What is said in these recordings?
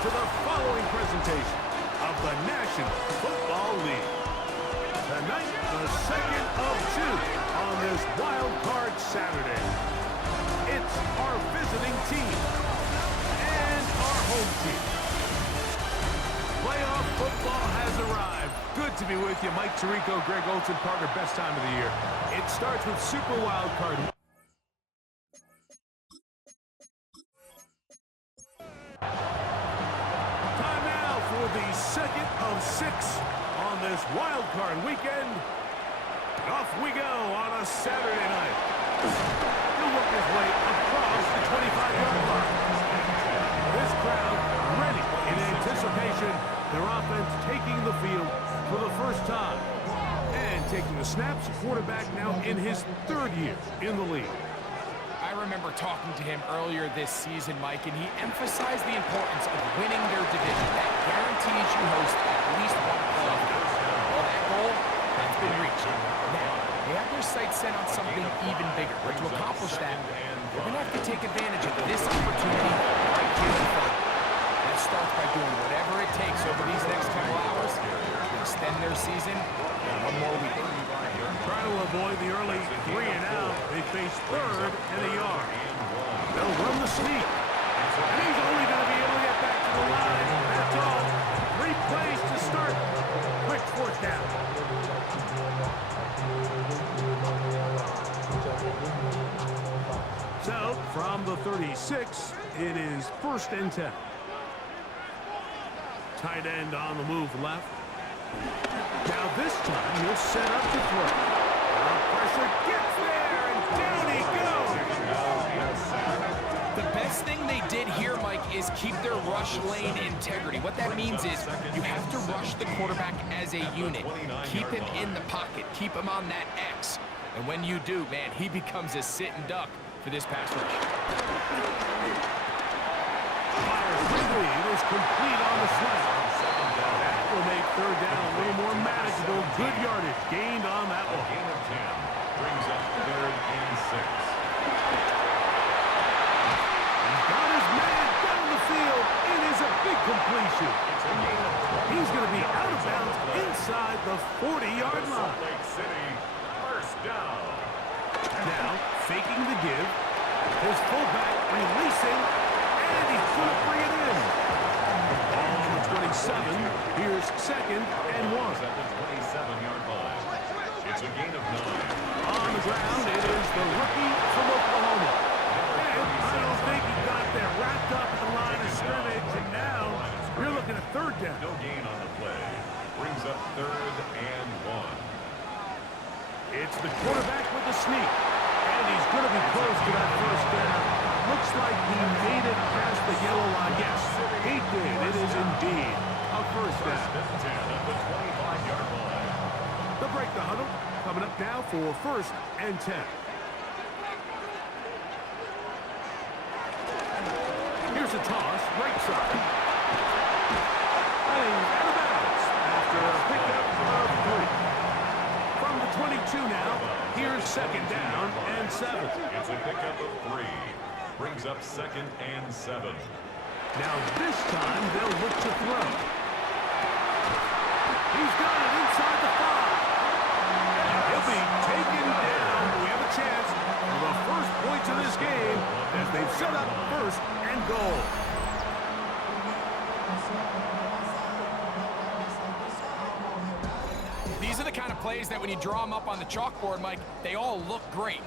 to the following presentation of the National Football League. Tonight, the second of two on this wild card Saturday. It's our visiting team and our home team. Playoff football has arrived. Good to be with you. Mike Tirico, Greg Olson, partner, best time of the year. It starts with Super Wild Card. Time now for the second of six on this wild card weekend. Off we go on a Saturday night. He'll work his way across the 25-yard line. This crowd ready in anticipation. Their offense taking the field for the first time. And taking the snaps, quarterback now in his third year in the league. I remember talking to him earlier this season, Mike, and he emphasized the importance of winning their division. That guarantees you host at least one playoff game. Well, that goal has been reached. Now, they have their sights set on something even bigger. But to accomplish that, they're going to have to take advantage of this opportunity right here in front. That starts by doing whatever it takes over these next couple hours to extend their season one more week. Trying to avoid the early 3 and out. They face third and a yard. They'll run the sneak. And he's only going to be able to get back to the line. That's all. 3 plays to start. Quick fourth down. So, from the 36, it is 1st and 10. Tight end on the move left. Now this time, he'll set up to throw. Pressure gets there, and down he goes. The best thing they did here, Mike, is keep their rush lane integrity. What that means is you have to rush the quarterback as a unit. Keep him in the pocket. Keep him on that X. And when you do, man, he becomes a sitting duck for this pass rush. Fires quickly. It is complete on the slant. That will make third down a little more manageable. Good yardage gained on that one. Gain of 10 brings up 3rd and 6. He's got his man down the field. It is a big completion. He's going to be out of bounds inside the 40-yard line. Lake City, first down. Now, faking the give. His fullback releasing, and he's going to bring it in. On the 27, here's 2nd and 1. At the 27-yard line. It's a gain of 9. On the ground, it is the rookie from Oklahoma. And I don't think he got there wrapped up at the line of scrimmage, and now you're looking at third down. No gain on the play. Brings up 3rd and 1. It's the quarterback with the sneak, and he's going to be close to that first down. Looks like he made it past the yellow line. Yes, he did. It is indeed a first down. At the 25-yard line. They'll break the huddle. Coming up now for 1st and 10. Here's a toss, right side. And he's out of bounds after a pickup of 3. From the 22 now, here's 2nd down and 7. It's a pickup of 3. Brings up 2nd and 7. Now this time they'll look to throw. He's got it inside the 5. He'll be taken down. We have a chance for the first points of this game as they've set up 1st and goal. These are the kind of plays that when you draw them up on the chalkboard, Mike, they all look great.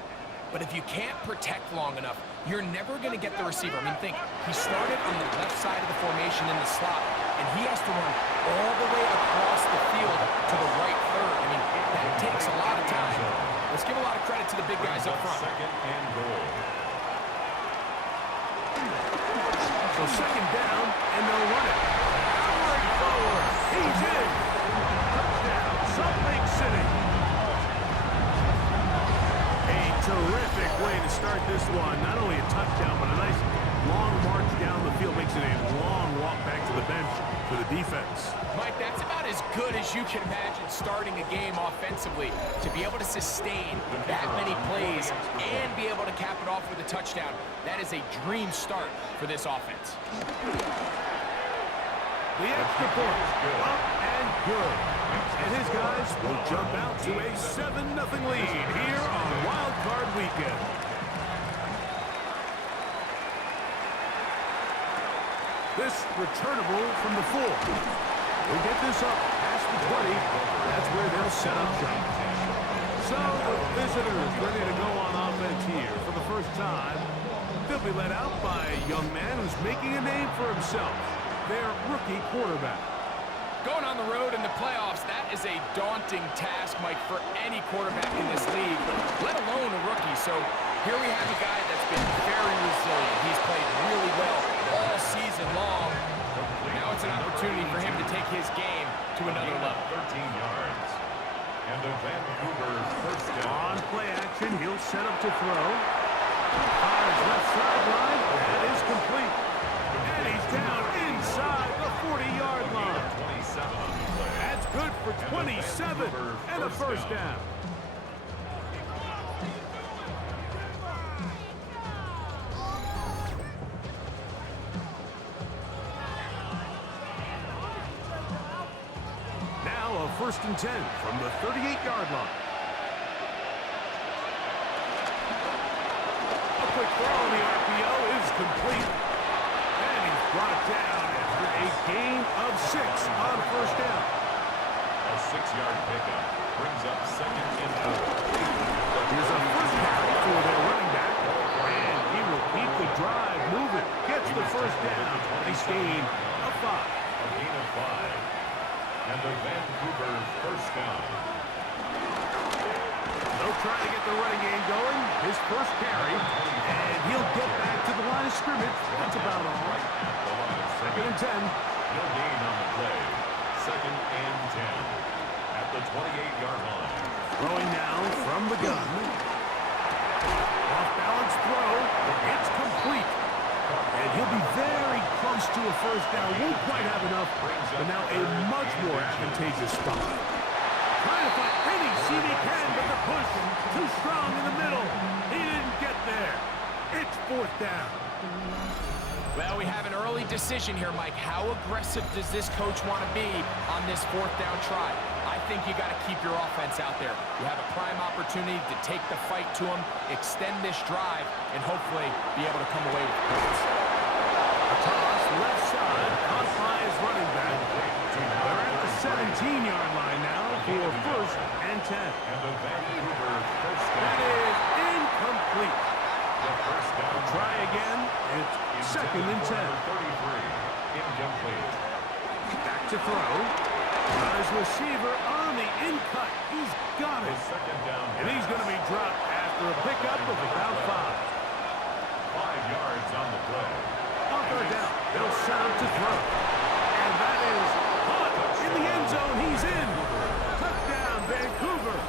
But if you can't protect long enough, you're never going to get the receiver. I mean, think, he started on the left side of the formation in the slot, and he has to run all the way across the field to the right third. I mean, that takes a lot of time. Let's give a lot of credit to the big guys up front. 2nd and goal. So 2nd down, and they'll run it. Powering forward. He's in. Touchdown, Salt Lake City. A terrific way to start this one. Not only a touchdown, but a nice long march down the field. Makes it a long walk back to the bench for the defense. Mike, that's about as good as you can imagine starting a game offensively. To be able to sustain that many plays and be able to cap it off with a touchdown, that is a dream start for this offense. The extra point, up and good. And his guys will jump out to a 7-0 lead here on Wild Card Weekend. This returnable from the 4. We'll get this up past the 20. That's where they'll set up shop. So the visitors ready to go on offense here for the first time. They'll be led out by a young man who's making a name for himself, their rookie quarterback. Going on the road in the playoffs, that is a daunting task, Mike, for any quarterback in this league, let alone a rookie. So here we have a guy that's been very resilient. He's played really well all season long. Now it's an opportunity for him to take his game to another level. 13 yards. And the Vancouver's first down. On play action, he'll set up to throw. Fires left sideline. That is complete. And he's down inside the 40-yard line. 27 on the play. That's good for 27 and a first down. Now a 1st and 10 from the 38-yard line. A quick throw on the RPO is complete. And he's brought down after a gain of 6 on 1st down. A 6-yard pickup brings up 2nd and 4. Here's a first carry for their running back. And he will keep the drive moving. Gets the first down. Nice gain of 5. A gain of 5. And the Vancouver's first down. They'll try to get the running game going. His first carry. And he'll get back to the line of scrimmage. That's about all. Right at the line of 2nd and 10. No gain on the play. 2nd and 10. At the 28-yard line. Throwing now from the gun. Off balance throw. It's complete. And he'll be very close to a first down. Won't quite have enough. But now a much more advantageous spot. Trying to find any seam he can, but the push too strong in the middle. He didn't get there. It's 4th down. Well, we have an early decision here, Mike. How aggressive does this coach want to be on this 4th down try? I think you got to keep your offense out there. You have a prime opportunity to take the fight to them, extend this drive, and hopefully be able to come away with points. A toss left side, caught by his running back. They're at the 17-yard line now for 1st and 10. And the Vancouver's first That down. is incomplete. The first down. Try again. It's 2nd and 10. 33. Incomplete. Back to throw. Got his receiver on the in-cut. He's got The it. 2nd down. And he's going to be dropped after a pickup of about 5. 5 yards on the play. On 3rd down, they'll set up to throw. And that is caught in the end zone. He's in. Touchdown, Vancouver.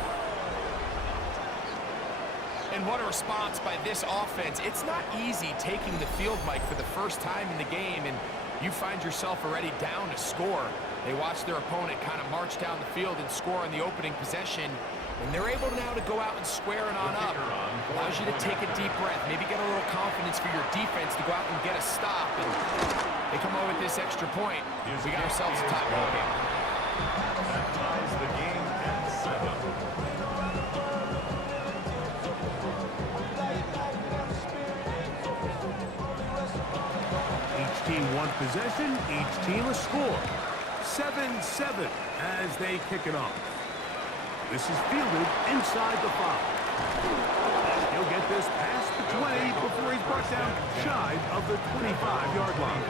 And what a response by this offense. It's not easy taking the field, Mike, for the first time in the game, and you find yourself already down to score. They watch their opponent kind of march down the field and score on the opening possession, and they're able now to go out and square it on up. Allows you to take a deep breath, maybe get a little confidence for your defense to go out and get a stop, and they come over with this extra point. We got ourselves a tie ball game. That ties the game at 7. Each team one possession, each team a score. 7-7 as they kick it off. This is fielded inside the 5. He'll get this past the 20 before he's brought down shy of the 25-yard line.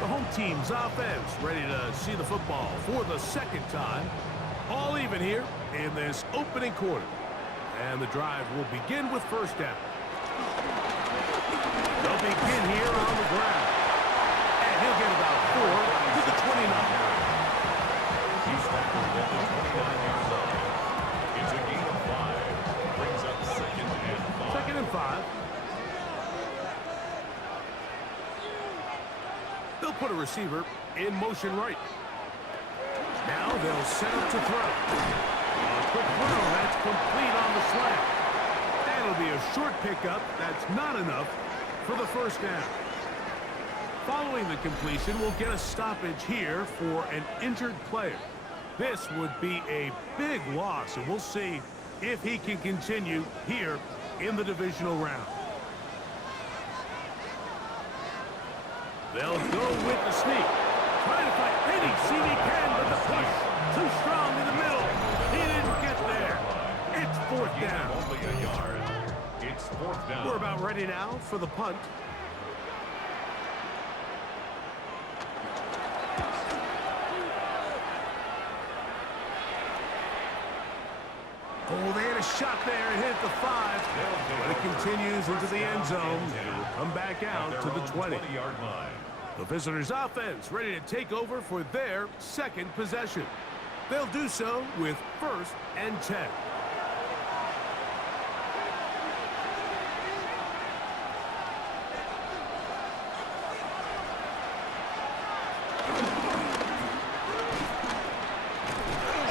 The home team's offense ready to see the football for the 2nd time. All even here in this opening quarter. And the drive will begin with 1st down. They'll begin here on the ground. And he'll get about 4 to the 29. He's tackled at the 29-yard line. It's a gain of 5. Brings up 2nd and 5. 2nd and 5. They'll put a receiver in motion right. Now they'll set up to throw. A quick throw that's complete on the slant. That'll be a short pickup. That's not enough for the 1st down. Following Allowing the completion will get a stoppage here for an injured player. This would be a big loss, and we'll see if he can continue here in the divisional round. They'll go with the sneak. Trying to find any seam he can, but the push too strong in the middle. He didn't get there. It's fourth down. Only a yard. It's fourth down. We're about ready now for the punt. Oh, they had a shot there and hit the 5. But it continues into the end zone. It will come back out to the 20. 20-yard line. The visitors' offense ready to take over for their second possession. They'll do so with 1st and 10.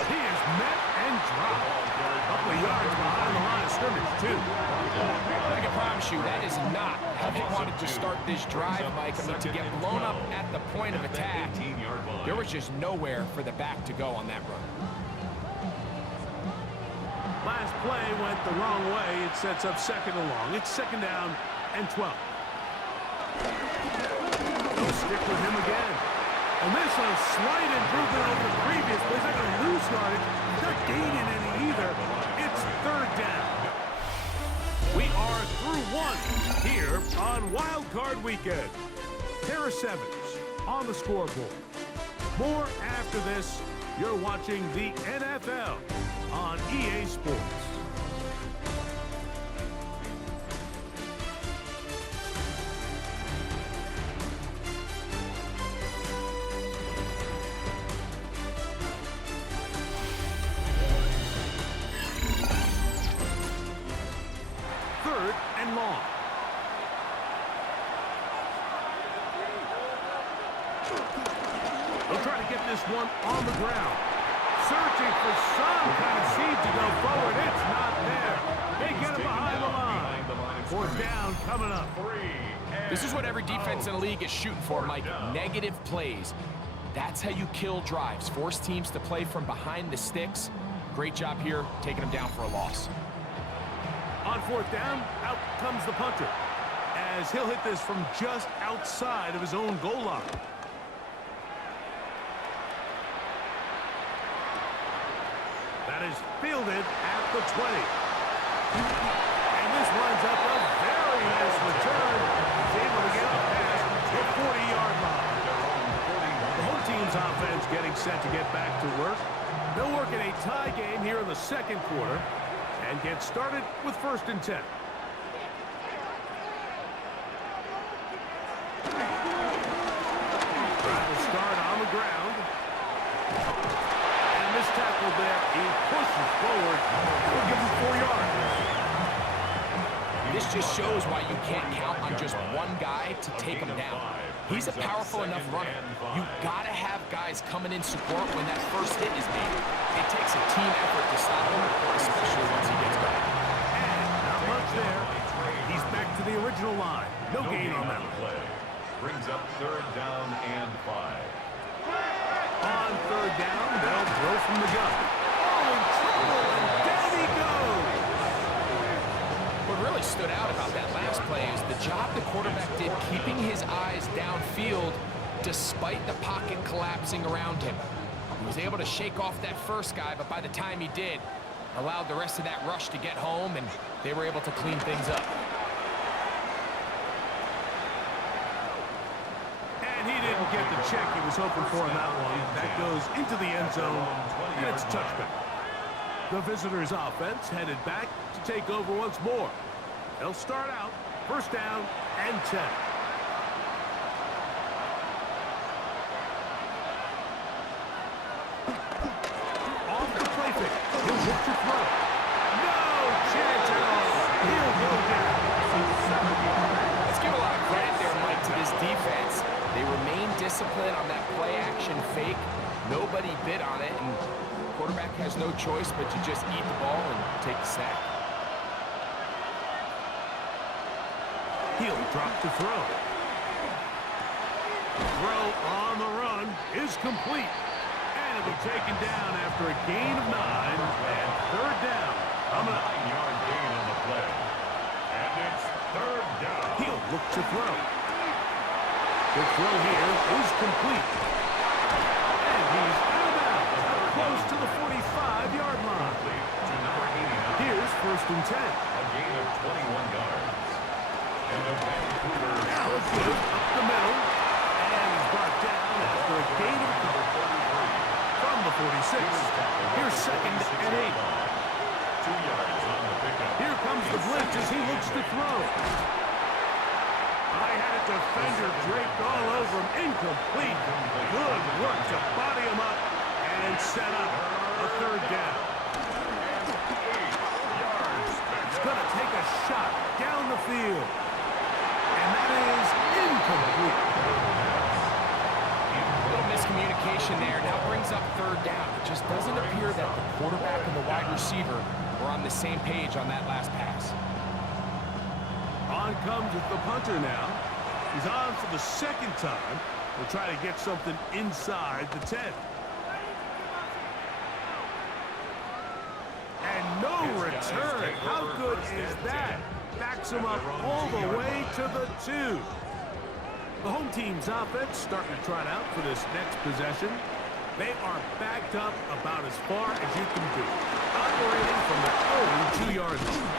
He is met and dropped. A couple of yards behind the line of scrimmage, too. I can promise you that is not how they wanted to start this drive, Mike. I mean, to get blown up at the point of attack, there was just nowhere for the back to go on that run. Last play went the wrong way. It sets up 2nd and long. It's 2nd down and 12. They'll stick with him again. And this is a slight improvement over the previous play. They're going to lose yardage. Not gaining any either. It's 3rd down. We are through one here on Wild Card Weekend. Pair of 7s on the scoreboard. More after this. You're watching the NFL on EA Sports. Long. They'll try to get this one on the ground. Searching for some kind of seed to go forward. It's not there. They get him behind the line. 4th down coming up. This is what every defense in the league is shooting for, Mike. Negative plays. That's how you kill drives. Force teams to play from behind the sticks. Great job here, taking them down for a loss. On 4th down, out comes the punter, as he'll hit this from just outside of his own goal line. That is fielded at the 20. And this lines up a very nice return. He's able to get up past the 40-yard line. The home team's offense getting set to get back to work. They'll work in a tie game here in the 2nd quarter. And get started with 1st and 10. Trying to start on the ground. And this tackle there, he pushes forward. We'll give him 4 yards. This just shows why you can't count on just one guy to take him down. He's a powerful enough runner. You gotta have guys coming in support when that first hit is made. It takes a team effort to stop him, especially once he gets going. And not much there. He's back to the original line. No gain on that play. Brings up 3rd down and 5. On 3rd down, they'll throw from the gun. Oh, in trouble, and down he goes. What really stood out about that last play is the job the quarterback did keeping his eyes downfield despite the pocket collapsing around him. He was able to shake off that first guy, but by the time he did, allowed the rest of that rush to get home, and they were able to clean things up. And he didn't get the check he was hoping for on that one. That goes into the end zone, and it's a touchback. The visitors' offense headed back to take over once more. They'll start out 1st down and 10. Off the play fake. He'll look to throw. No chance at all. He'll go down. Let's give a lot of credit there, Mike, to this defense. They remained disciplined on that play-action fake. Nobody bid on it, and the quarterback has no choice but to just eat the ball and take the sack. He'll drop to throw. throw on the run is complete. And it'll be taken down after a gain of 9 and third down. A 9-yard gain on the play. And it's third down. He'll look to throw. The throw here is complete. And he's out of bounds, up close to the 45-yard line. To number 89. Here's first and 10. A gain of 21 yards. And the Vancouver Now it's good up the middle. And he's brought down after a gain of number 33. from the 46. Here's second and 8. 2 yards on the pickup. Here comes the blitz as he looks to throw. I had a defender draped all over him. Incomplete. Good work to body him up and set up a third down. 8 yards. He's going to take a shot down the field. And that is incomplete. A little miscommunication there. Now brings up third down. It just doesn't appear that the quarterback and the wide receiver were on the same page on that last pass. On comes the punter now. He's on for the second time. We'll try to get something inside the 10. And no return. How good is that? Backs him up all the way to the 2. The home team's offense starting to trot out for this next possession. They are backed up about as far as you can be, operating from their own 2-yard line.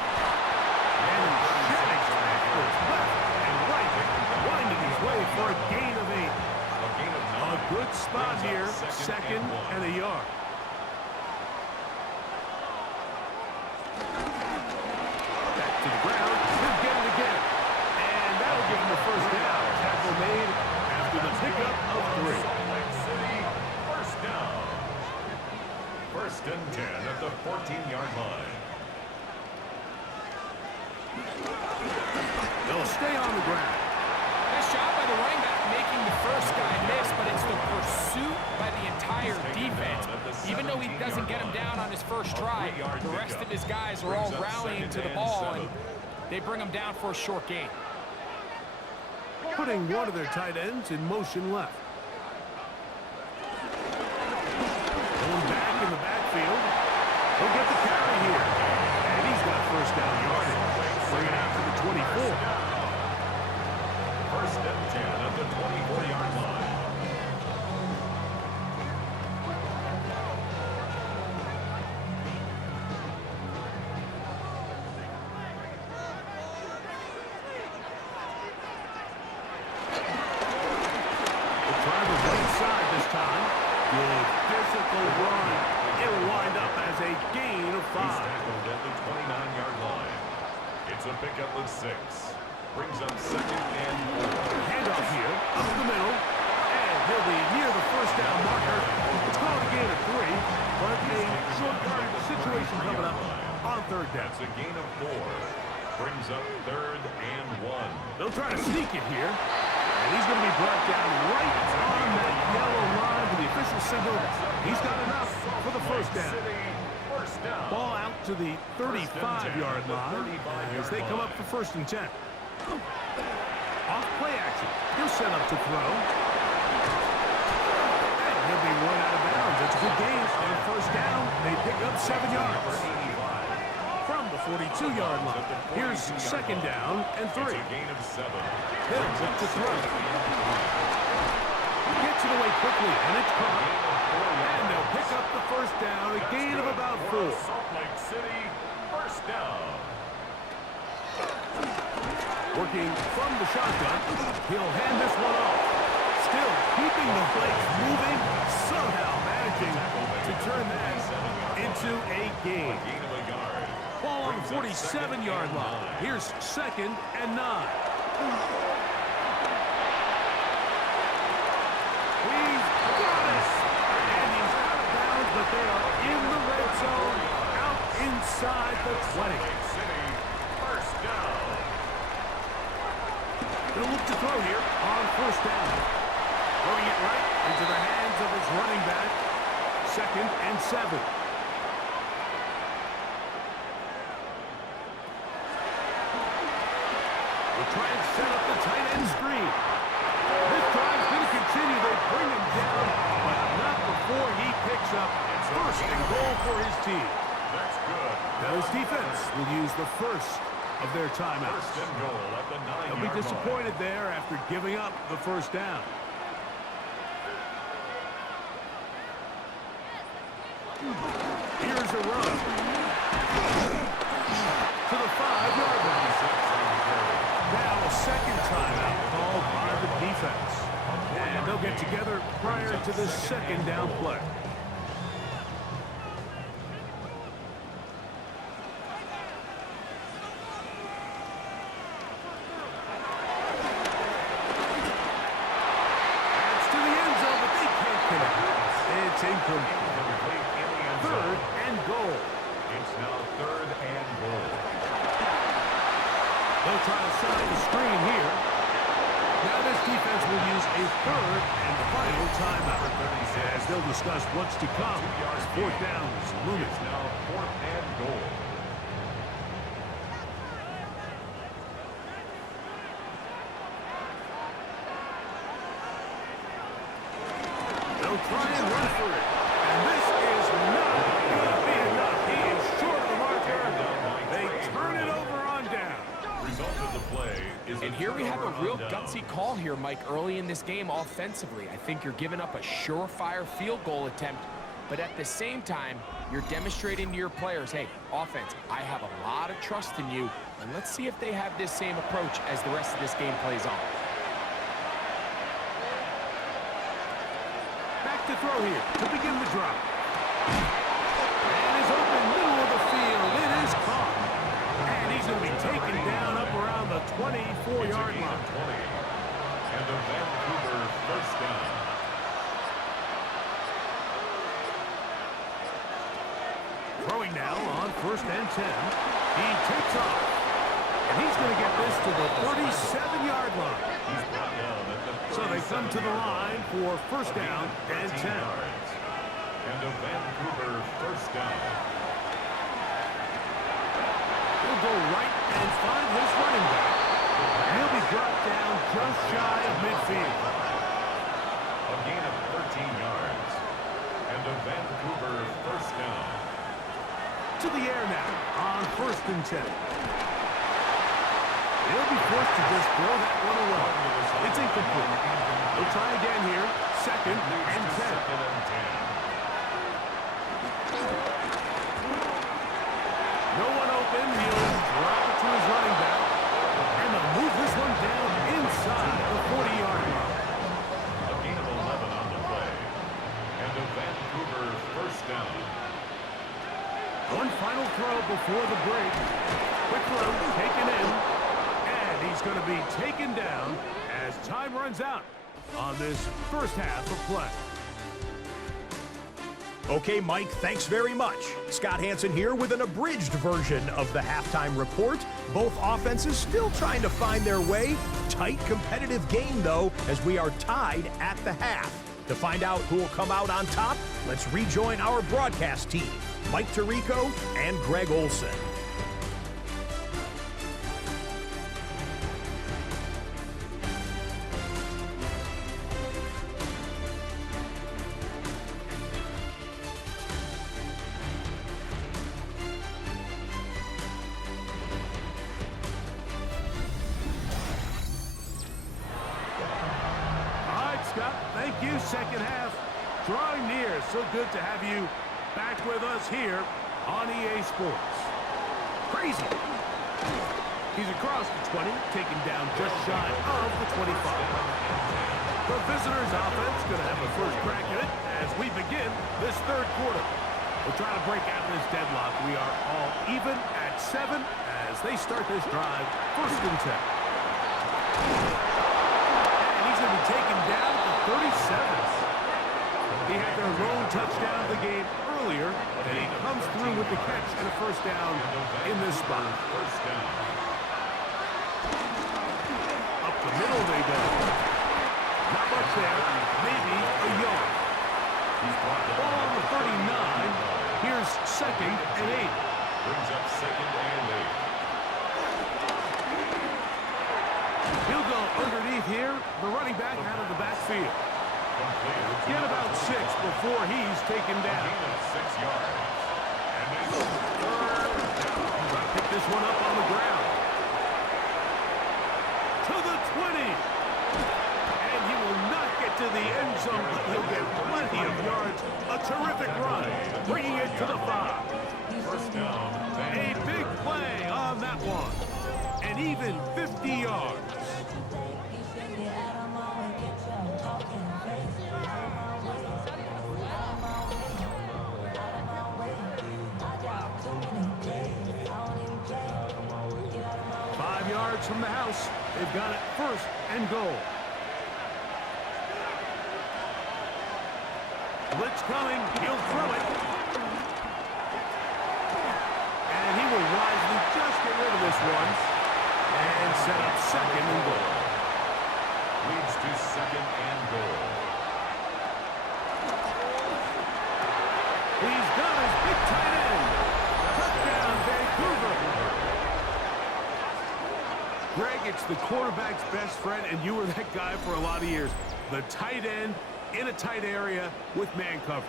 And shedding backwards, left and right, winding his way for a gain of 8. A good spot here, second and a yard. Back to the ground, he'll get it again. And that'll give him the first down. Tackle made after the pickup of 3. First down. First and 10 at the 14-yard line. They'll stay on the ground. Nice job by the running back making the first guy miss, but it's the pursuit by the entire defense. Even though he doesn't get him down on his first try, the rest of his guys are all rallying to the ball, and they bring him down for a short gain. Putting one of their tight ends in motion left. Going back in the backfield. He'll get the carry here. And he's got first down yardage. Bring it out to the 24. First and 10 at the 24-yard line. The try was inside this time. Good physical run. It'll wind up as a gain of 5. He's tackled at the 29-yard line. It's a pickup of 6. Brings up second and 4. Handoff here, up the middle, and he'll be near the first down marker. It's called a gain of 3, but a short yardage situation coming up on third down. That's a gain of 4. Brings up third and 1. They'll try to sneak it here, and he's going to be brought down right on that yellow line with the official signal. He's got enough for the first down. First down. Ball out to the 35-yard line as they come up for first and 10. Off play action. He'll set up to throw. And he'll be run out of bounds. It's a good gain on first down. They pick up 7 yards. From the 42-yard line. Here's second down and 3. It's a gain of 7. They'll look to throw. Gets it away quickly, and it's caught. And they'll pick up the first down, a gain of about 4. Salt Lake City, first down. Working from the shotgun, he'll hand this one off. Still keeping the plays moving, somehow managing to turn that into a gain. Gain of a yard. Ball on the 47-yard line. Here's second and 9. We've got it! And he's out of bounds, but they are in the red zone, out inside the 20. City, first down. He'll look to throw here on first down. Throwing it right into the hands of his running back. Second and 7. We'll try and set up the tight end screen. This drive's going to continue. his team. That's good. Now his defense will use the first of their timeouts. First and goal at the 9-yard line. They'll be disappointed there after giving up the first down. Here's a run. To the 5-yard line. Now a second timeout called by the defense. And they'll get together prior to the second down play. That's to the end zone, but they can't connect. It's incomplete. Third and goal. It's now third and goal. They'll try to set up the screen here. Now this defense will use a third and final timeout, as they'll discuss what's to come as fourth down is looming. It's now fourth and goal. They'll try and run for it. And this is not going to be enough. He is short of the marker. They turn it over on down. Result of the play is And here we have a real gutsy call here, Mike, early in this game offensively. I think you're giving up a surefire field goal attempt, but at the same time, you're demonstrating to your players, hey, offense, I have a lot of trust in you, and let's see if they have this same approach as the rest of this game plays on. Back to throw here to begin the drive. And is open middle of the field. It is caught. And he's going to be taken down up around the 24-yard line. 20. And the Vancouver first down. Throwing now on first and 10. He takes off. And he's going to get this to the 37-yard line. He's brought down at the So they come to the line for first down and 10. yards. And a Vancouver first down. He'll go right and find his running back. He'll be brought down just shy of midfield. A gain of 13 yards. And a Vancouver first down. To the air now on first and 10. He'll be forced to just throw that one away. It's incomplete. He'll try again here. Second and 10. Second and 10. No one open. He'll drop it to his running back. And they'll move this one down inside the 40-yard line. A gain of 11 on the play. And a Vancouver first down. One final throw before the break. Quick throw taken in. And he's going to be taken down as time runs out on this first half of play. Okay, Mike, thanks very much. Scott Hansen here with an abridged version of the halftime report. Both offenses still trying to find their way. Tight, competitive game, though, as we are tied at the half. To find out who will come out on top, let's rejoin our broadcast team, Mike Tirico and Greg Olson. Scott, thank you. Second half drawing near. So good to have you back with us here on EA Sports. Crazy. He's across the 20, taken down just shy of the 25. The visitors' offense going to have a first crack at it as we begin this third quarter. We'll try to break out of this deadlock. We are all even at 7 as they start this drive. First and 10. He's going to be taken down at the 37th. He had their lone touchdown of the game earlier, and he comes through with the catch and a first down in this spot. First down. Up the middle they go. Not much there. Maybe a yard. Ball on the 39. Here's second and 8. Brings up second and 8. He'll go underneath here. The running back out of the backfield. Get about 6 before he's taken down. Gain of 6 yards. Pick this one up on the ground. To the 20. And he will not get to the end zone, but he'll get plenty of yards. A terrific run, bringing it to the 5. First down. A big play on that one. And even 50 yards. From the house, they've got it first and goal. Blitz coming, he'll throw it. And he will wisely just get rid of this one and set up second and goal. Leads to second and goal. He's got his big tight end. Touchdown, Vancouver. Greg, it's the quarterback's best friend, and you were that guy for a lot of years. The tight end in a tight area with man coverage.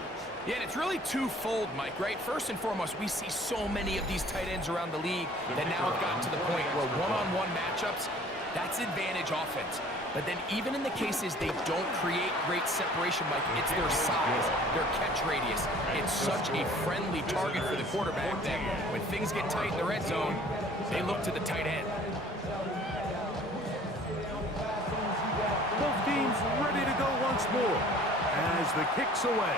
Yeah, and it's really twofold, Mike, right? First and foremost, we see so many of these tight ends around the league that now have gotten to the point where one-on-one matchups, that's advantage offense. But then even in the cases they don't create great separation, Mike, it's their size, their catch radius. It's such a friendly target for the quarterback that when things get tight in the red zone, they look to the tight end. Both teams ready to go once more as the kick's away.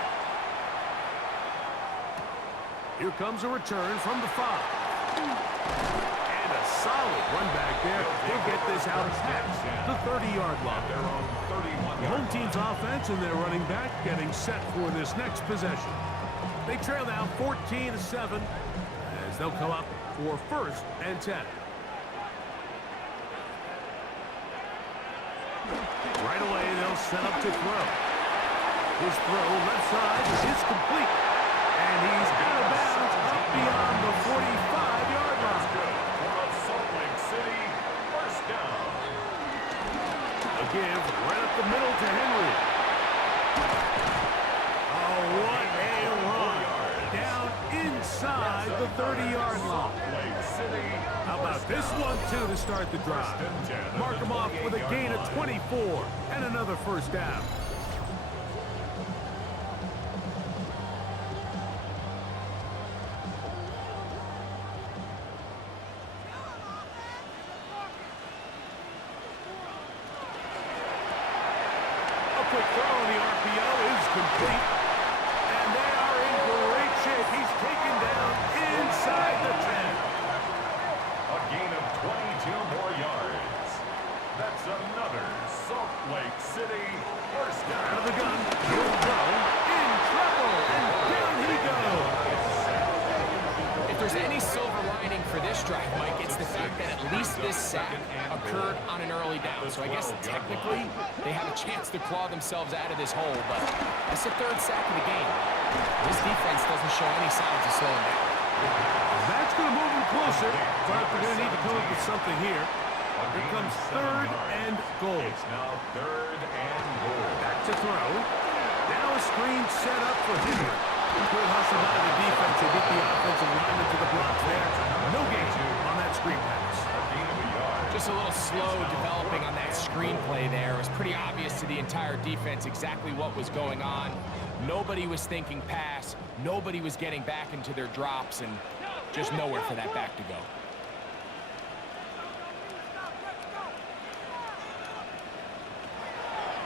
Here comes a return from the 5. And a solid run back there. He'll get this out past the 30-yard line. The home team's offense and their running back getting set for this next possession. They trail now 14-7 as they'll come up for first and 10. Right away, they'll set up to throw. His throw left side is complete. And he's out of bounds up beyond the 45-yard line. For Salt Lake City, first down. A give right up the middle to Henry. Oh, what a run. Down inside the 30-yard line. How about this one, too, to start the drive? Mark him off with a gain of 24 and another first down. A quick throw on the RPO is complete. And they are in great shape. He's taken down inside the 10. A gain of 22 more yards. That's another Salt Lake City first down. Out of the gun, he'll go in trouble, and down he goes. If there's any silver lining for this drive, Mike, it's the fact that at least this sack occurred on an early down. So I guess technically they have a chance to claw themselves out of this hole, but that's the third sack of the game. This defense doesn't show any signs of slowing down. That's going to move him closer, but they're going to need to come up with something here. Here comes third and goal. It's now third and goal. Back to throw. Now a screen set up for Henry. Good hustle by the defense. They beat the offensive lineman to the blocks there. No gain on that screen pass. Just a little slow developing on that screenplay there. It was pretty obvious to the entire defense exactly what was going on. Nobody was thinking pass. Nobody was getting back into their drops, and just nowhere for that back to go.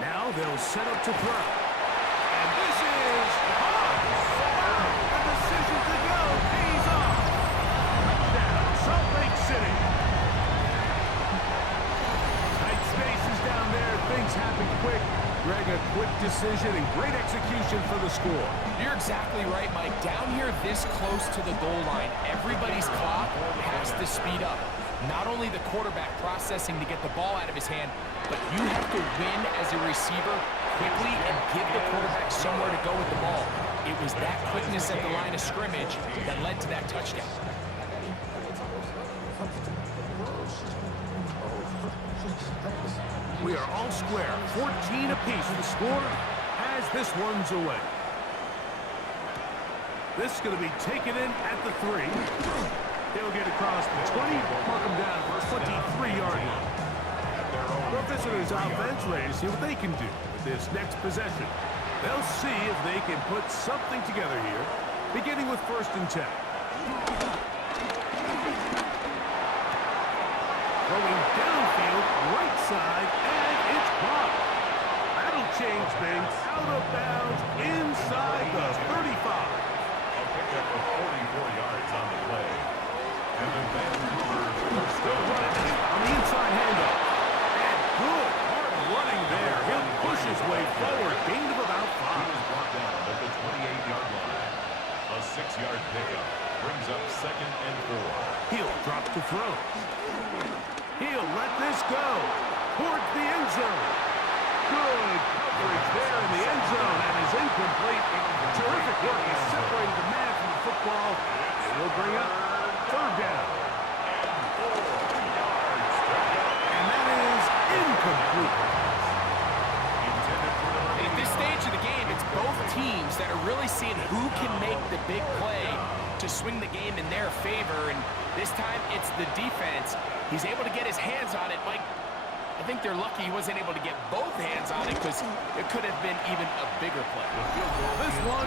Now they'll set up to throw. And this is the decision to go pays off. Touchdown, Salt Lake City. Tight spaces down there. Things happen quick. Greg, a quick decision and great execution for the score. You're exactly right, Mike. Down here this close to the goal line, everybody's clock has to speed up. Not only the quarterback processing to get the ball out of his hand, but you have to win as a receiver quickly and give the quarterback somewhere to go with the ball. It was that quickness at the line of scrimmage that led to that touchdown. We are all square, 14 apiece. The score as this one's away. This is going to be taken in at the 3. He'll get across the 20, mark him down for a 23-yard line. The visitors' offense ready to see what they can do with this next possession. They'll see if they can put something together here, beginning with 1st and 10. Going downfield, right side, and it's caught. That'll change things. Out of bounds, inside the 35. A pickup of 44 yards on the play. And the Vancouver Still running on the inside handoff. And good hard running there. He'll push his way forward. Gain of about 5. He was brought down at the 28-yard line. A 6-yard pickup brings up 2nd and 4. He'll drop to throw. He'll let this go towards the end zone. Good coverage there in the end zone, and is incomplete. Terrific work. He's separated the man from the football, and will bring up 3rd down. And that is incomplete. And at this stage of the game, it's both teams that are really seeing who can make the big play to swing the game in their favor, and this time it's the defense. He's able to get his hands on it. Mike, I think they're lucky he wasn't able to get both hands on it because it could have been even a bigger play. This one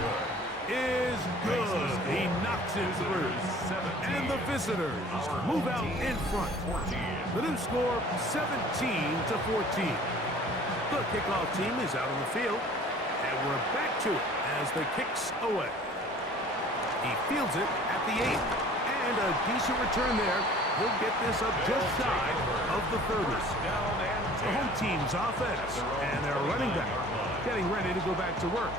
is good. He knocks it through. And the visitors move out in front. The new score, 17-14. The kickoff team is out on the field. And we're back to it as the kick's away. He fields it at the 8. And a decent return there. He'll get this up just shy of the 30. The home team's offense and their running back getting ready to go back to work.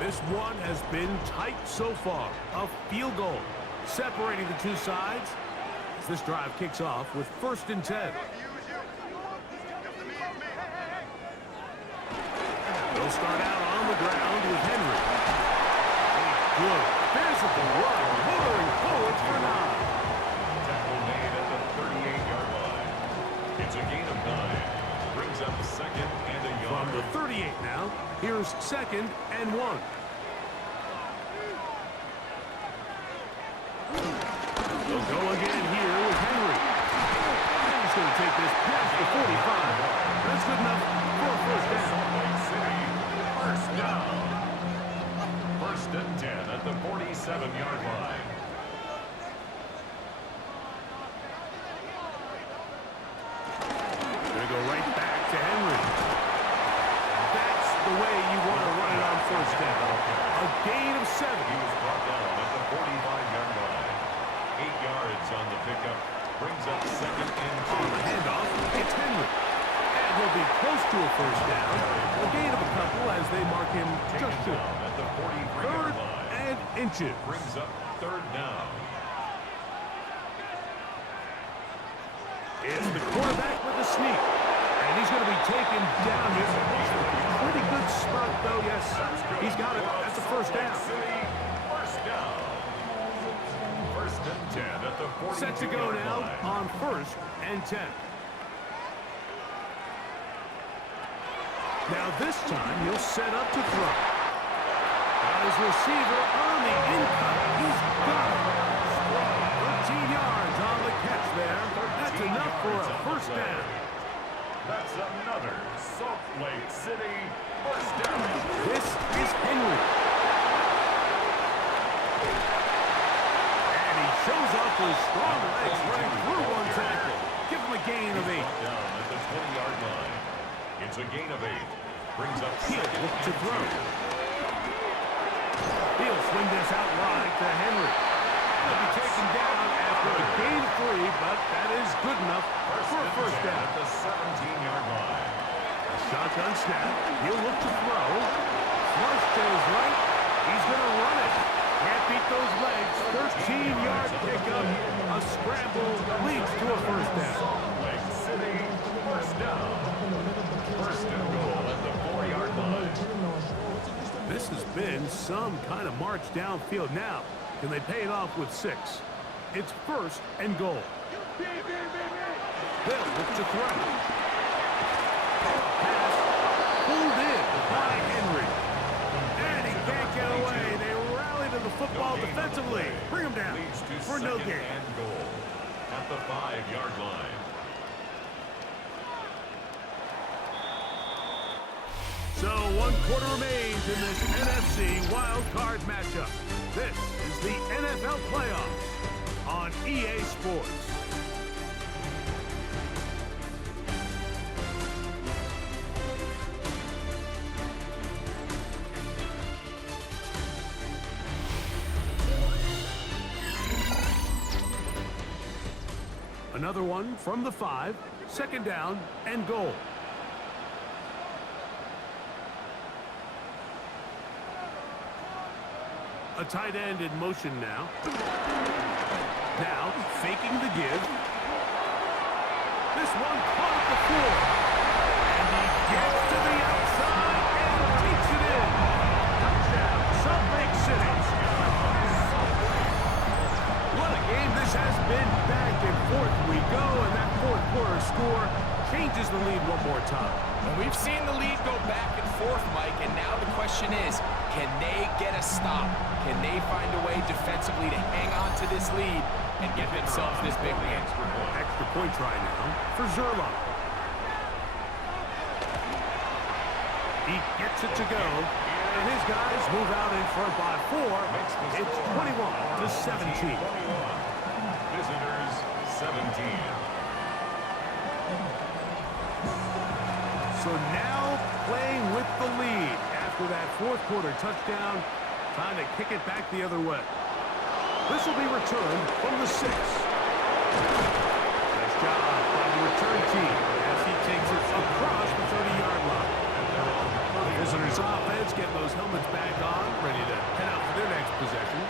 This one has been tight so far. A field goal separating the two sides as this drive kicks off with 1st and 10. They'll start out on the ground with Henry. A good physical run, motoring forward for 9. Tackle made at the 38-yard line. It's a gain of 9. Brings up 2nd and a yard. From the 38 now, here's 2nd and 1. They'll go again here with Henry. And he's going to take this past the 45. That's good enough for a 1st down. Salt Lake City, 1st down. 1st and 10 at the 47-yard line. Going to go right back to Henry. That's the way you want to run it on 1st down. A gain of 7. He was brought down at the 45-yard line. 8 yards on the pickup. Brings up 2nd and 2. On the handoff, it's Henry. And he'll be close to a 1st down. A gain of a couple as they mark him just short. At the 43-yard 3rd line. and inches. Brings up 3rd down. It's the quarterback with the sneak. And he's going to be taken down here. Pretty good spot, though, yes. He's got it. That's a 1st down. City, 1st down. 1st and 10 at the 42-yard line. Set to go now on 1st and 10. Now this time he'll set up to throw. Got his receiver on the in-cut. He's got it. 13 yards on the catch there. That's enough for a 1st down. That's another Salt Lake City 1st down. This is Henry. And he shows off those strong legs running through one tackle. Give him a gain of 8. Down at the 20-yard line. It's a gain of 8. Brings up 2nd Look to and throw. 2. He'll swing this out wide to Henry. He'll be taken down after a gain of 3, but that is good enough for a 1st down. At the 17-yard line. A shotgun snap. He'll look to throw. Flush to his right. He's going to run it. Can't beat those legs. 13-yard pickup. A scramble leads to a 1st down. Salt Lake City 1st down. 1st and goal at the 4-yard line. This has been some kind of march downfield. Now, can they pay it off with 6? It's 1st and goal. They'll look to throw. Pass pulled in by Henry. And he can't get away. They rally to the football. So 1 quarter remains in this NFC Wild Card matchup. This is the NFL playoffs on EA Sports. Another one from the 5, 2nd down and goal. A tight end in motion now. Now, faking the give. This one caught at the floor. And he gets to the outside and takes it in. Touchdown, Salt Lake City. What a game this has been. Back and forth we go, and that 4th quarter score changes the lead one more time. And we've seen the lead go back and forth, Mike, and now the question is, can they get a stop? Can they find a way defensively to hang on to this lead and get themselves this big win? Extra point try now for Zerlo. He gets it to go, and his guys move out in front by 4. It's 21-17. Visitors 17. So now playing with the lead after that 4th quarter touchdown, trying to kick it back the other way. This will be returned from the 6. Nice job by the return team as he takes it across the 30-yard line. The visitors' offense getting those helmets back on, ready to head out for their next possession.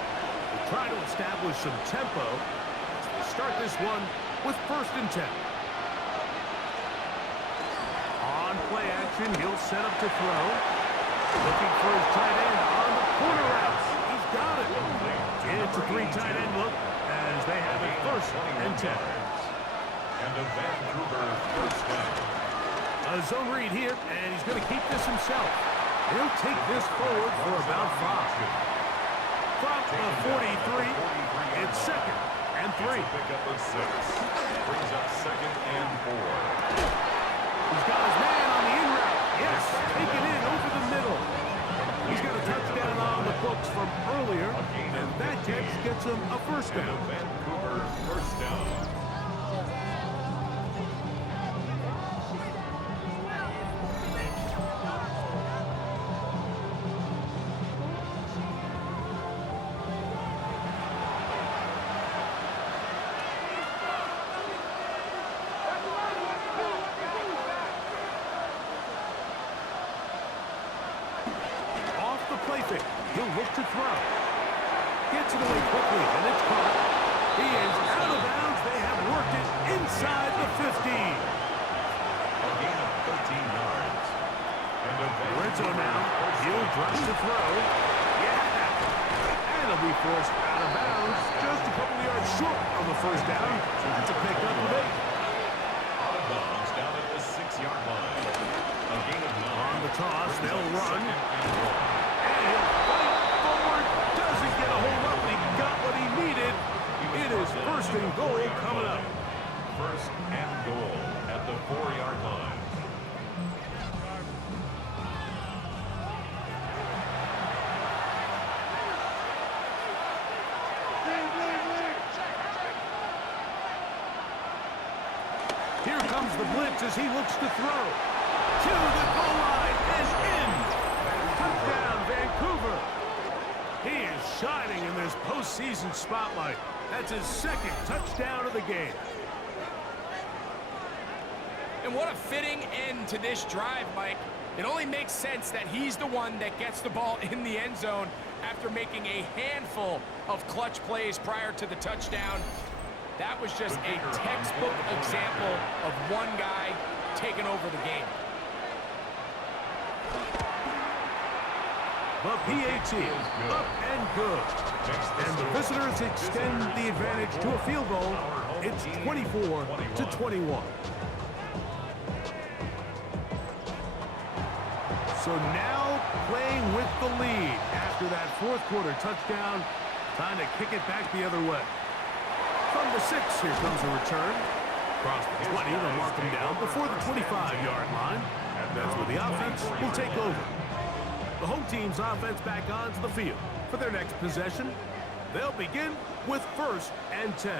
They try to establish some tempo as they start this one with 1st and 10. On play action, he'll set up to throw. Looking for his tight end on the corner route. He's got it. It's a 3 tight end look as they have it 1st and 10. And a Vancouver 1st down. A zone read here, and he's going to keep this himself. He'll take this forward for about 5. From the 43, it's 2nd and 3. Pick up a 6. Brings up 2nd and 4. He's got his man on the in route. Yes, take it in over the middle. He's got a touchdown on the books from earlier, and that catch gets him a 1st down. Vancouver 1st down. He'll look to throw. Gets it away quickly, and it's caught. He is out of bounds. They have worked it inside the 15. A gain of 13 yards. And a Red zone now. He'll drop to throw. Yeah. And he'll be forced out of bounds. Just a couple of yards short of the 1st down. That's a pickup of 8. Out of bounds down at the 6-yard line. A gain of 9. On the toss, they'll run. And he'll doesn't get a hold up, but he got what he needed. It is 1st and goal coming up. 1st and goal at the 4-yard line. Here comes the blitz as he looks to throw. To the goal line is in. Touchdown, Vancouver. He is shining in this postseason spotlight. That's his 2nd touchdown of the game. And what a fitting end to this drive, Mike. It only makes sense that he's the one that gets the ball in the end zone after making a handful of clutch plays prior to the touchdown. That was just a textbook example of one guy taking over the game. The PAT up and good. And the visitors extend the advantage to a field goal. It's 24-21. So now playing with the lead after that 4th quarter touchdown. Time to kick it back the other way. From the 6, here comes a return. Across the 20, they'll mark him down before the 25-yard line. That's where the offense will take over. The home team's offense back onto the field. For their next possession, they'll begin with 1st and 10.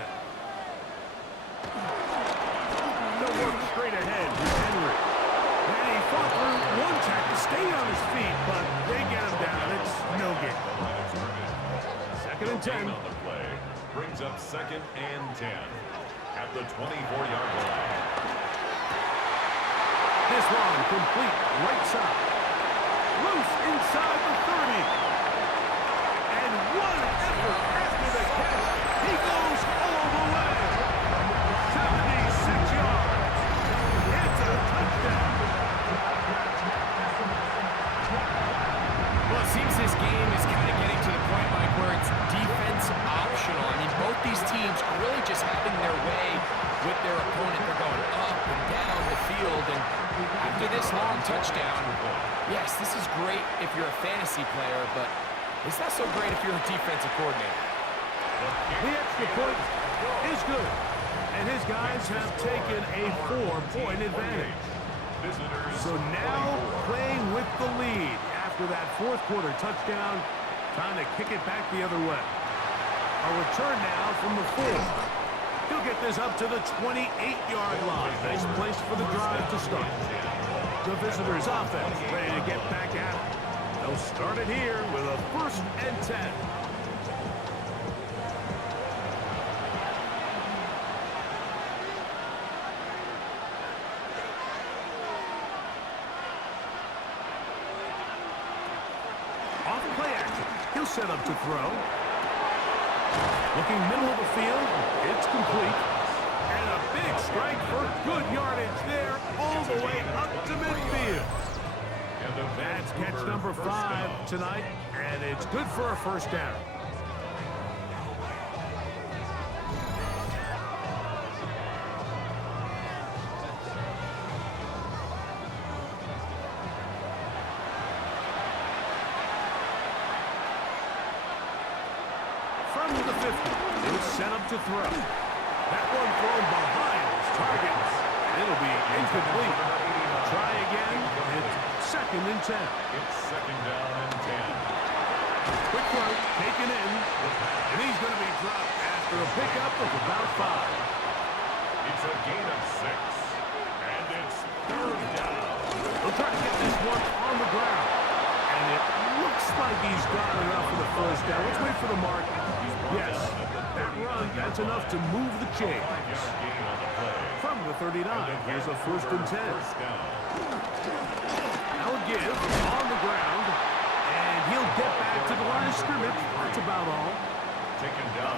They'll work straight ahead with Henry. And he fought through one tackle, stayed on his feet, but they get him down. It's no gain. 2nd and 10. On the play brings up 2nd and 10 at the 24-yard line. This one complete right side. Loose inside the 30. And one effort after the catch. He goes all the way. 76 yards. It's a touchdown. Well, it seems this game is kind of getting to the point, Mike, where it's defense optional. I mean, both these teams are really just having their way with their opponent. They're going up and down the field, and after this long touchdown, yes, this is great if you're a fantasy player, but it's not so great if you're a defensive coordinator. The extra point is good, and his guys have taken a 4-point advantage. So now playing with the lead after that 4th quarter touchdown, trying to kick it back the other way. A return now from the 4. He'll get this up to the 28-yard line. Nice place for the drive to start. The visitors' offense ready to get back at it. They'll start it here with a 1st and 10. Off play action. He'll set up to throw. Looking middle of the field. It's complete. And a big strike for good yardage there all the way up to midfield. That's catch number 5 tonight, and it's good for a 1st down. From the 50, he'll set up to throw. That one thrown behind his target. It'll be incomplete. Try again. It's 2nd and 10. It's 2nd down and 10. Quick throw, taken in. And he's going to be dropped after a pickup of about 5. It's a gain of 6. And it's 3rd down. They'll try to get this one on the ground. And it looks like he's got enough for the 1st down. Let's wait for the mark. Yes, that run, that's enough to move the chains. From the 39, here's a 1st and 10. Now a give on the ground, and he'll get back to the line of scrimmage. That's about all.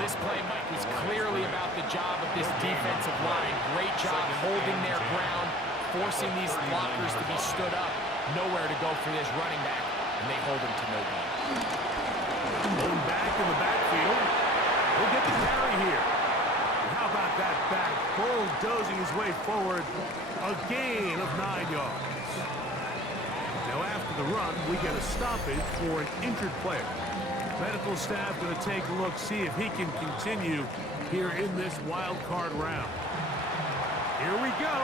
This play, Mike, was clearly about the job of this defensive line. Great job holding their ground, forcing these blockers to be stood up. Nowhere to go for this running back, and they hold him to no gain. Going back in the backfield. He'll get the carry here. And how about that back bulldozing his way forward? A gain of 9 yards. Now after the run, we get a stoppage for an injured player. Medical staff going to take a look, see if he can continue here in this wild card round. Here we go.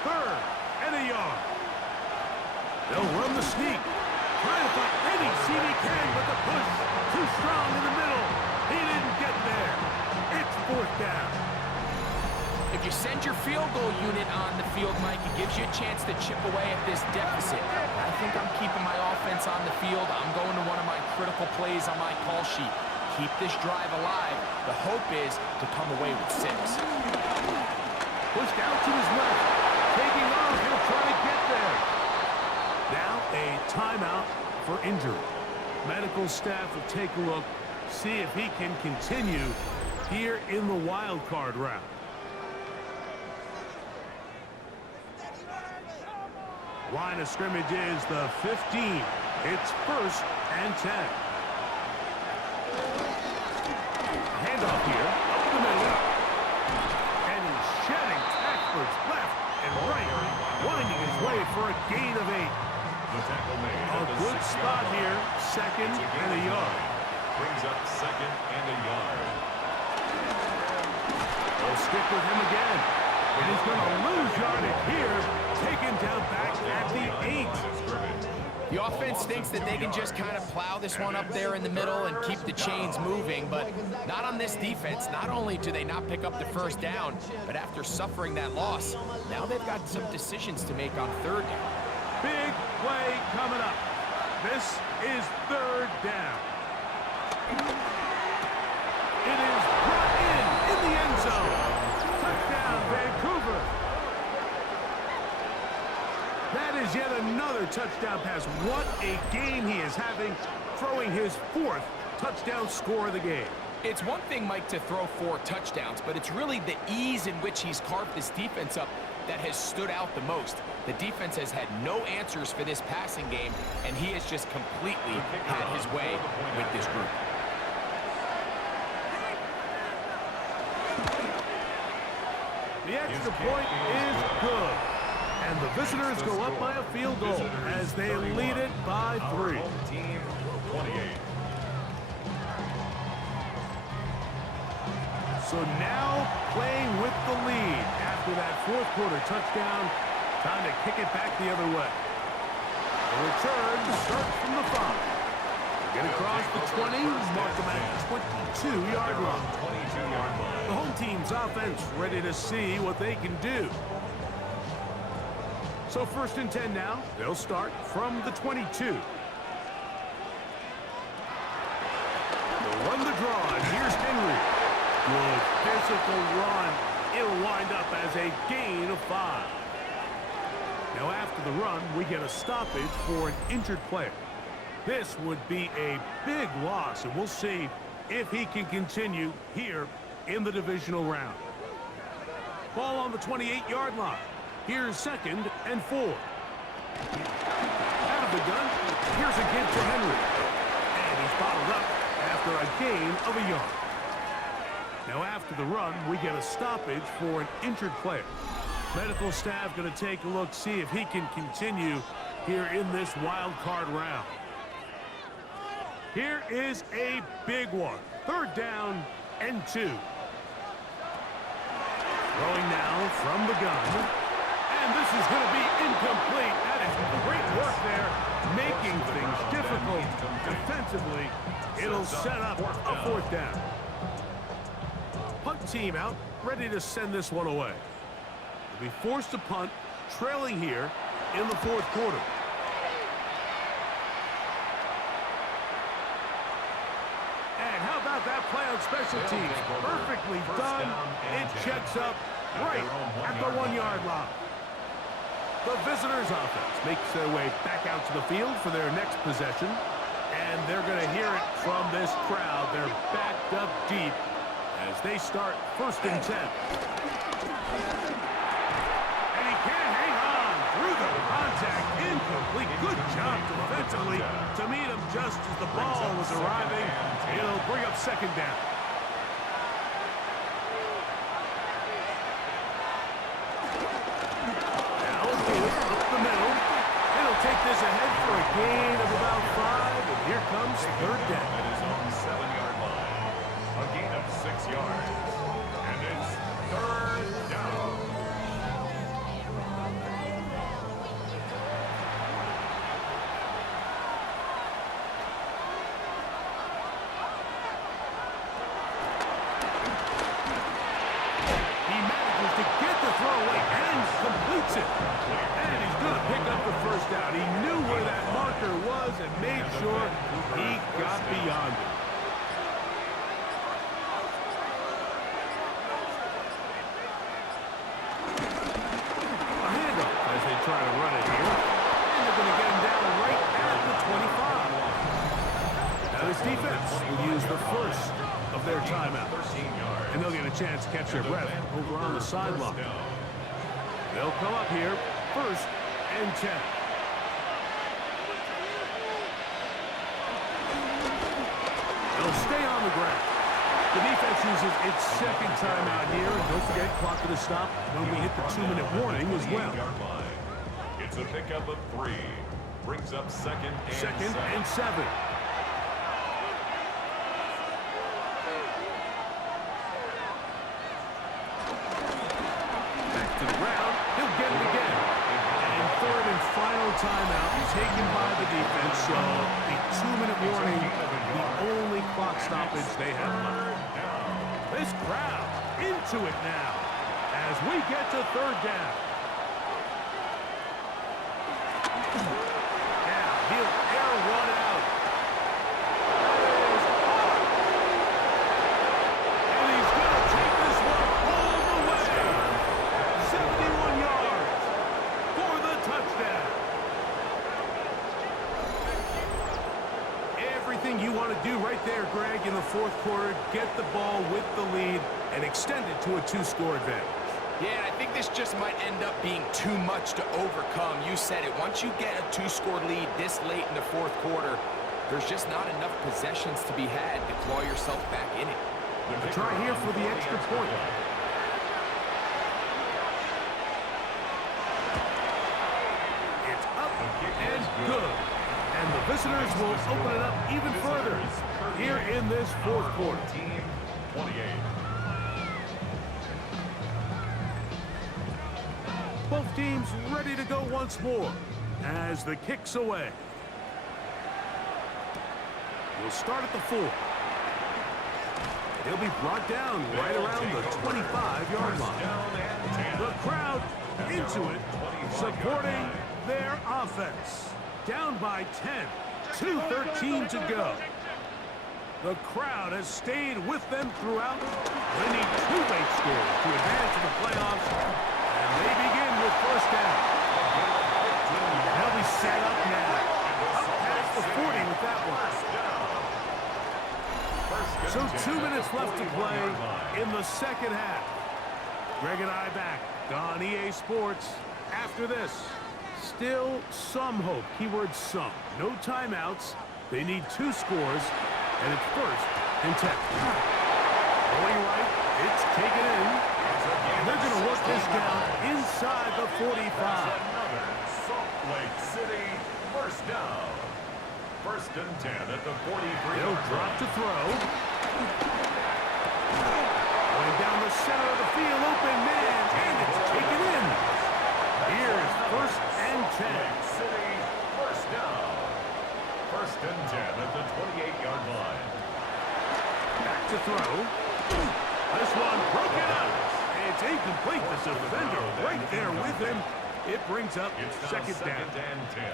3rd and a yard. They'll run the sneak. Trying to find any seam he can, but the push too strong in the middle. He didn't get there. It's 4th down. If you send your field goal unit on the field, Mike, it gives you a chance to chip away at this deficit. I think I'm keeping my offense on the field. I'm going to one of my critical plays on my call sheet. Keep this drive alive. The hope is to come away with 6. Pushed out to his left. Taking off. He'll try to get there. Now a timeout for injury. Medical staff will take a look, see if he can continue here in the wild card round. Line of scrimmage is the 15. It's 1st and 10. Handoff here, up the middle. And he's shedding tacklers left and right, winding his way for a gain of 8. A good spot here, 2nd and a yard. Brings up 2nd and a yard. They'll stick with him again. And he's going to lose yardage here. taken down back at the 8. The offense thinks that they can just kind of plow this one up there in the middle and keep the chains moving, but not on this defense. Not only do they not pick up the first down, but after suffering that loss, now they've got some decisions to make on third down. Big play coming up. This is third down. It is brought in the end zone. Touchdown, Vancouver. That is yet another touchdown pass. What a game he is having, throwing his 4th touchdown score of the game. It's one thing, Mike, to throw 4 touchdowns, but it's really the ease in which he's carved this defense up that has stood out the most. The defense has had no answers for this passing game, and he has just completely had his way with this group. The extra point is good. And the visitors go up by a field goal as they lead it by 3. Team 28. So now playing with the lead after that 4th quarter touchdown. Time to kick it back the other way. The return starts from the 5. Get across the 20, mark them at 22-yard line. 22-yard line. The home team's offense ready to see what they can do. So 1st and 10 now. They'll start from the 22. They'll run the draw, and here's Henry. Good physical run. It'll wind up as a gain of 5. Now after the run, we get a stoppage for an injured player. This would be a big loss, and we'll see if he can continue here in the divisional round. Ball on the 28-yard line. Here's 2nd and 4. Out of the gun, here's a give to Henry. And he's bottled up after a gain of a yard. Now after the run, we get a stoppage for an injured player. Medical staff going to take a look, see if he can continue here in this wild card round. Here is a big one. 3rd down and 2. Throwing now from the gun. And this is going to be incomplete. That is great work there, making things difficult defensively. It'll set up a 4th down. Punt team out, ready to send this one away. They'll be forced to punt, trailing here in the 4th quarter. And how about that play on special teams? Perfectly done. It checks up right at the 1-yard line. The visitors' offense makes their way back out to the field for their next possession. And they're going to hear it from this crowd. They're backed up deep as they start 1st and 10. And he can't hang on through the contact. Incomplete. Good job defensively to meet him just as the ball was arriving. It'll bring up 2nd down. Take this ahead for a gain of about 5, and here comes 3rd down. It is on the 7-yard line. A gain of 6 yards. And it's 3rd down. He manages to get the throw away and completes it. And he's going to pick up the 1st down. He knew where that marker was and made sure he got beyond it. A handoff as they try to run it here. And they're going to get him down right at the 25. Now this defense will use the 1st of their timeouts. And they'll get a chance to catch their breath over on the sideline. They'll come up here 1st and 10. They'll stay on the ground. The defense uses its 2nd timeout here. And don't forget, clock to stop when we hit the 2-minute warning as well. It's a pickup of 3. Brings up 2nd and 2nd and 7. Back to the ground. He'll get it again. timeout taken by the defense, so a 2-minute warning, the only clock stoppage they have left. This crowd into it now as we get to third down. Now he'll air one out. That is hard. And he's going to take this one all the way. 71 yards for the touchdown. Everything you want to do right there, Greg, in the fourth quarter, get the ball with the lead and extend it to a 2-score advantage. Yeah, and I think this just might end up being too much to overcome. You said it. Once you get a 2-score lead this late in the fourth quarter, there's just not enough possessions to be had to claw yourself back in it. A try here for the extra point. It's up and good. And the visitors will open it up even further here in this fourth quarter. Team 28. Both teams ready to go once more as the kick's away. We'll start at the 4. He'll be brought down right around the 25-yard line. The crowd into it, supporting their offense. Down by 10, 2:13 to go. The crowd has stayed with them throughout. They need 2 late scores to advance to the playoffs, and they begin with first down. And they'll be set up now. Up past the 40 with that one. So 2 minutes left to play in the second half. Greg and I back on EA Sports after this. Still some hope. Keyword some. No timeouts. They need 2 scores, and it's first and 10. Going right. It's taken in. And they're going to work this down inside the 45. Another Salt Lake City first down. First and 10 at the 43. They'll drop to throw. Going down the center of the field. Open man. And it's taken in. Here's first and 10. City first down. First and 10 at the 28-yard line. Back to throw. This one broken up. It's incomplete. The defender right there with him. It brings up second down. And 10.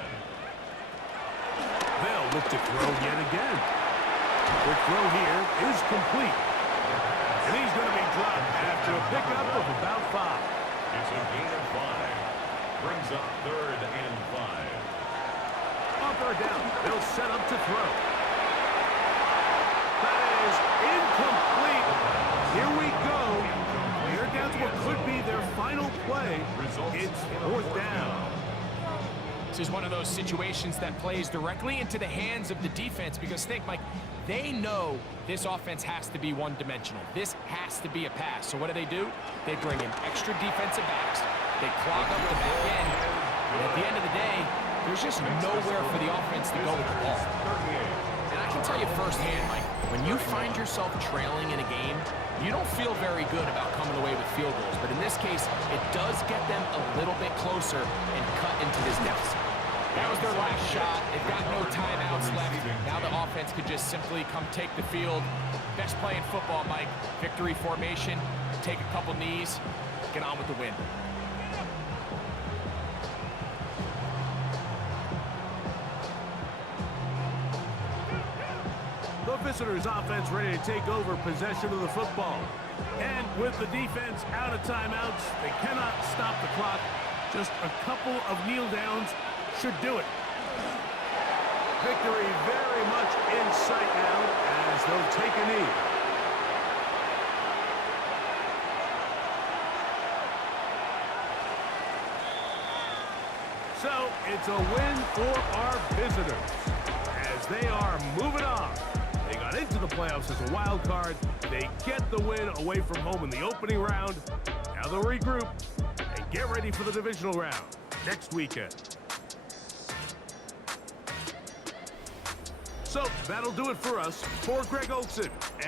They'll look to throw yet again. The throw here is complete. And he's going to be dropped after a pickup of about 5. It's a gain of 5. Brings up third and 5. On third down, they'll set up to throw. That is incomplete. Here we go. They're down to what could be their final play. It's fourth down. This is one of those situations that plays directly into the hands of the defense because think, Mike, they know this offense has to be one-dimensional. This has to be a pass. So what do? They bring in extra defensive backs. They clog up the back end. And at the end of the day, there's just nowhere for the offense to go with the ball. And I can tell you firsthand, Mike, when you find yourself trailing in a game, you don't feel very good about coming away with field goals. But in this case, it does get them a little bit closer and cut into this deficit. That was their last shot. They've got no timeouts left. Now the offense could just simply come take the field. Best play in football, Mike. Victory formation, take a couple knees, get on with the win. The visitors' offense ready to take over possession of the football. And with the defense out of timeouts, they cannot stop the clock. Just a couple of kneel downs should do it. Victory very much in sight now as they'll take a knee. So it's a win for our visitors as they are moving on. They got into the playoffs as a wild card. They get the win away from home in the opening round. Now they'll regroup and get ready for the divisional round next weekend. So that'll do it for us. For Greg Olson.